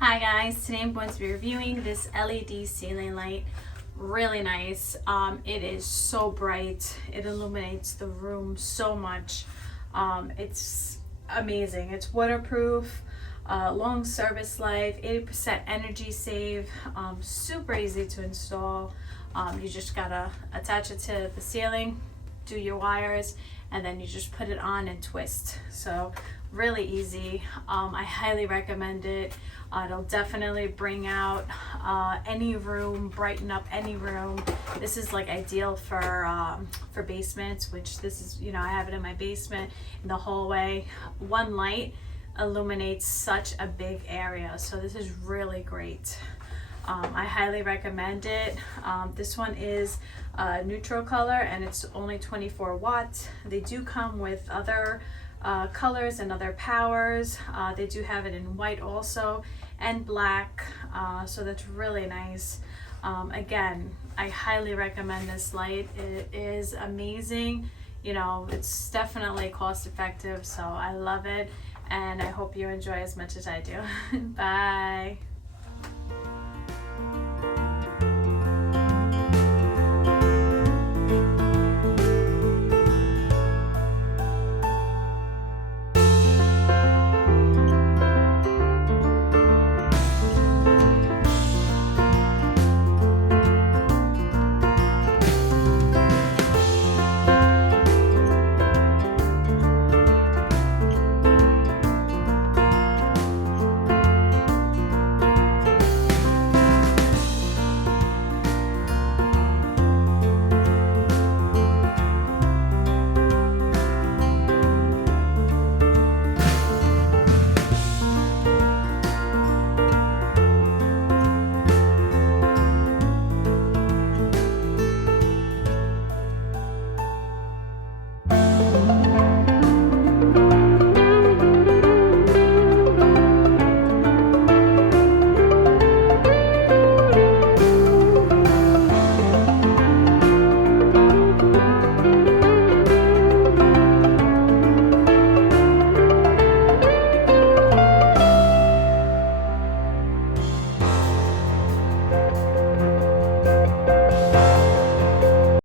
Hi guys, today I'm going to be reviewing this LED ceiling light. Really nice. It is so bright. It illuminates the room so much. It's amazing. It's waterproof, long service life, 80% energy save, super easy to install. You just gotta attach it to the ceiling, do your wires, and then you just put it on and twist. So really easy. I highly recommend it. It'll definitely bring out any room, brighten up any room. This is like ideal for basements, which this is, I have it in my basement, in the hallway. One light illuminates such a big area, so this is really great. I highly recommend it. This one is neutral color and it's only 24 watts. They do come with other colors and other powers. They do have it in white also and black, so that's really nice. Again, I highly recommend this light. It is amazing. It's definitely cost effective, so I love it and I hope you enjoy as much as I do. Bye.